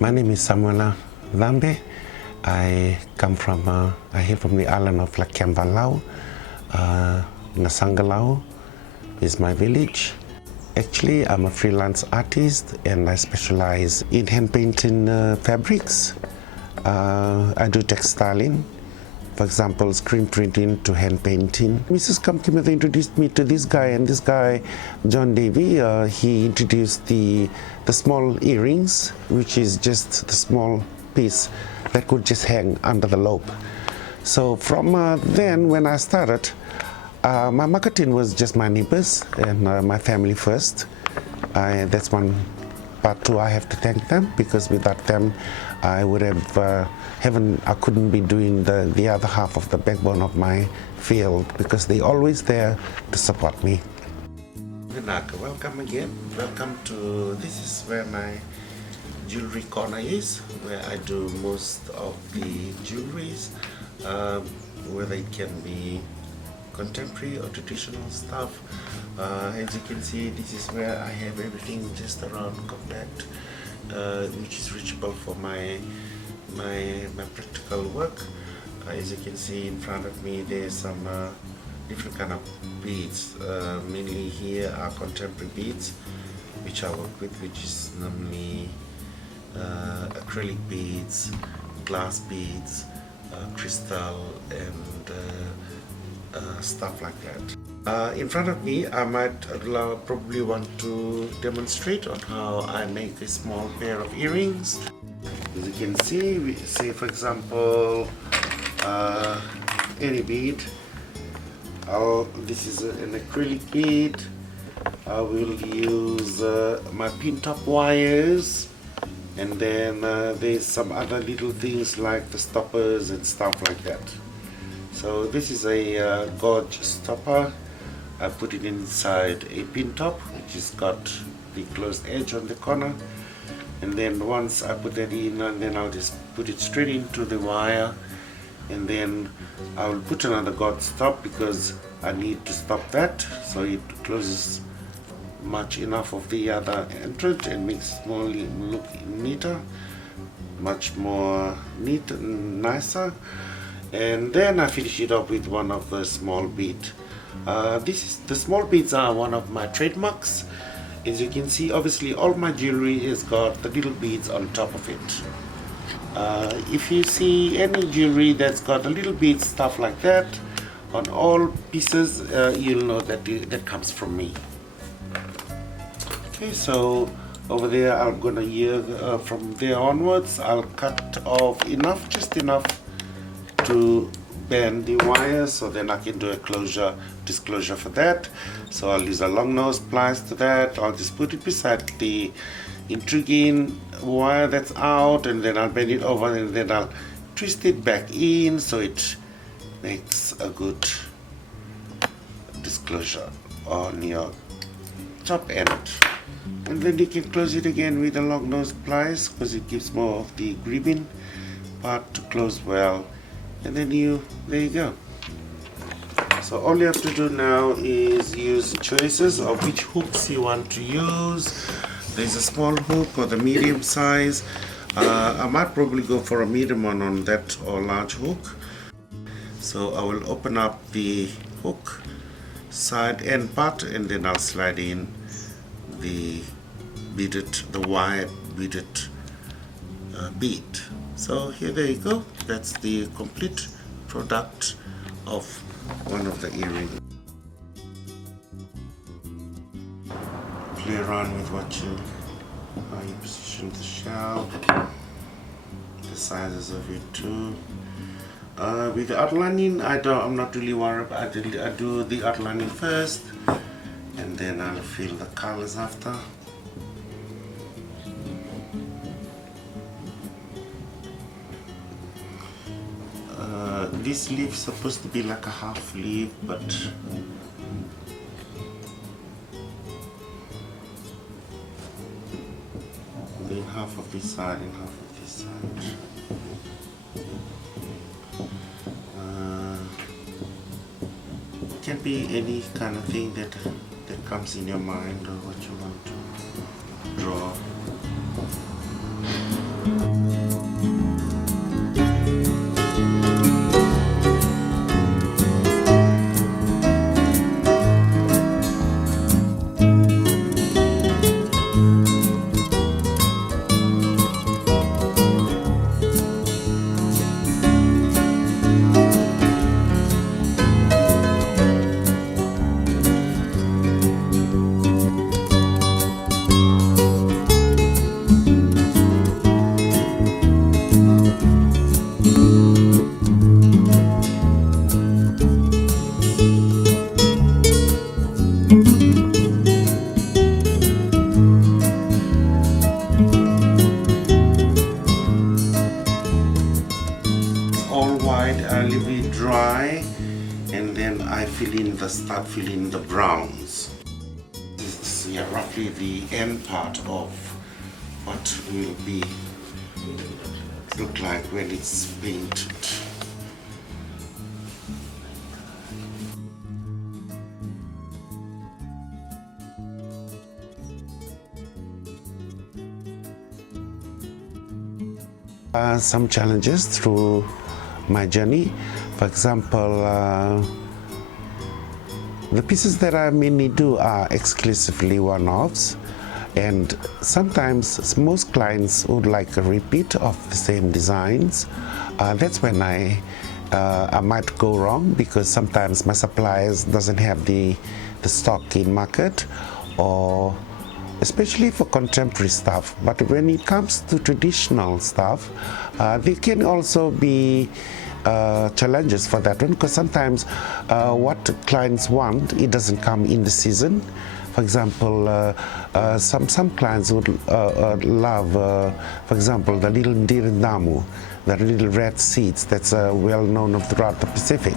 My name is Samuela. I hail from the island of Lakambalau. Nasangalau is my village. Actually, I'm a freelance artist and I specialize in hand painting fabrics. I do textiling, for example, screen printing to hand painting. Mrs. Kamkimata introduced me to this guy, and this guy, John Davy, he introduced the small earrings, which is just the small piece that could just hang under the lobe. So from then, when I started, my marketing was just my neighbors and my family first. That's one part too. I have to thank them, because without them, I would have I couldn't be doing the other half of the backbone of my field, because they're always there to support me. Welcome again. Welcome to, this is where my jewelry corner is, where I do most of the jewelries, whether it can be contemporary or traditional stuff. As you can see, this is where I have everything just around compact, which is reachable for my practical work. As you can see in front of me, there's some different kind of beads. Mainly here are contemporary beads, which I work with, which is normally acrylic beads, glass beads, crystal, and stuff like that. In front of me, I might probably want to demonstrate on how I make a small pair of earrings. As you can see, we say, for example, any bead. This is an acrylic bead. I will use my pin top wires, and then there's some other little things like the stoppers and stuff like that. So this is a gauge stopper. I put it inside a pin top, which has got the closed edge on the corner. And then once I put that in, and then I'll just put it straight into the wire. And then I'll put another gauge stop, because I need to stop that so it closes much enough of the other entrance and makes it more look neater, much more neat and nicer. And then I finish it up with one of the small beads. The small beads are one of my trademarks. As you can see, obviously all my jewelry has got the little beads on top of it. If you see any jewelry that's got a little beads, stuff like that, on all pieces, you'll know that that comes from me. Okay, so over there, I'm gonna from there onwards, I'll cut off enough, just enough to bend the wire, so then I can do a disclosure for that. So I'll use a long nose pliers to that. I'll just put it beside the intriguing wire that's out, and then I'll bend it over, and then I'll twist it back in so it makes a good disclosure on your top end. And then you can close it again with the long nose pliers, because it gives more of the gripping part to close well. And then there you go. So all you have to do now is use choices of which hooks you want to use. There's a small hook or the medium size. I might probably go for a medium one on that, or large hook. So I will open up the hook side end part, and then I'll slide in the wire beaded bead. So there you go. That's the complete product of one of the earrings. Play around with how you position the shell, the sizes of it too. With the outlining, I'm not really worried. I do the outlining first, and then I'll fill the colors after. This leaf is supposed to be like a half leaf, but then half of this side and half of this side. It can be any kind of thing that comes in your mind, or what you want to draw. I start filling the browns. This is roughly the end part of what will be look like when it's painted. Some challenges through my journey. For example, the pieces that I mainly do are exclusively one-offs, and sometimes most clients would like a repeat of the same designs. That's when I might go wrong, because sometimes my suppliers doesn't have the stock in market, or especially for contemporary stuff. But when it comes to traditional stuff, there can also be challenges for that one, because sometimes what clients want, it doesn't come in the season. For example, some clients would love, for example, the little dirindamu, the little red seeds that's well known throughout the Pacific.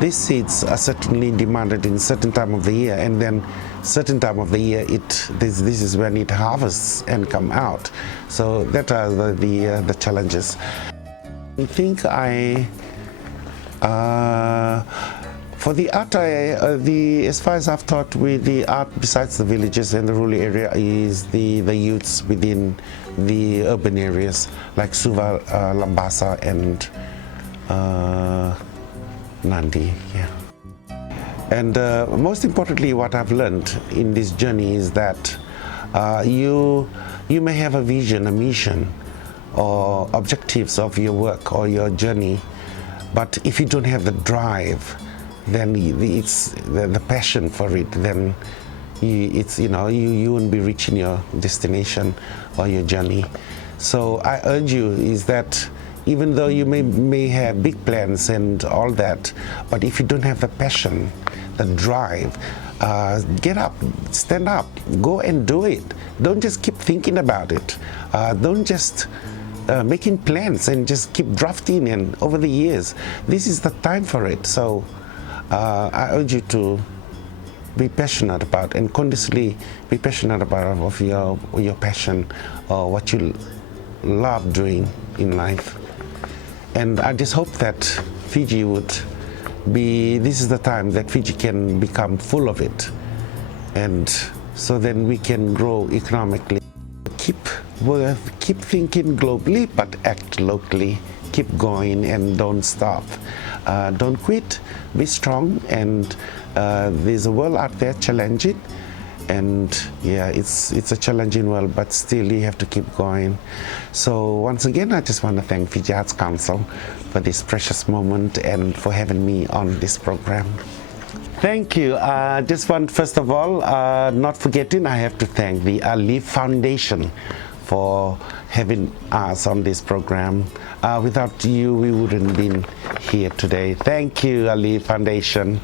These seeds are certainly demanded in certain time of the year, and then certain time of the year this is when it harvests and come out. So that are the challenges. I think for the art, as far as I've thought with the art, besides the villages and the rural area, is the youths within the urban areas like Suva, Lambasa, and Nandi. Yeah. And most importantly, what I've learned in this journey is that you may have a vision, a mission, or objectives of your work or your journey, but if you don't have the drive, then it's the passion for it, then you won't be reaching your destination or your journey. So I urge you is that even though you may have big plans and all that, but if you don't have the passion, the drive, get up, stand up, go and do it. Don't just keep thinking about it. Don't just making plans and just keep drafting, and over the years, this is the time for it. So I urge you to be passionate about, and continuously be passionate about of your passion or what you love doing in life. And I just hope that Fiji this is the time that Fiji can become full of it, and so then we can grow economically. Keep thinking globally, but act locally. Keep going and don't stop. Don't quit. Be strong, and there's a world out there challenging, and yeah, it's a challenging world, but still you have to keep going. So once again, I just want to thank Fiji Arts Council for this precious moment and for having me on this program. Thank you. Just want, first of all, not forgetting, I have to thank the Ali Foundation for having us on this program. Without you, we wouldn't been here today. Thank you, Ali Foundation.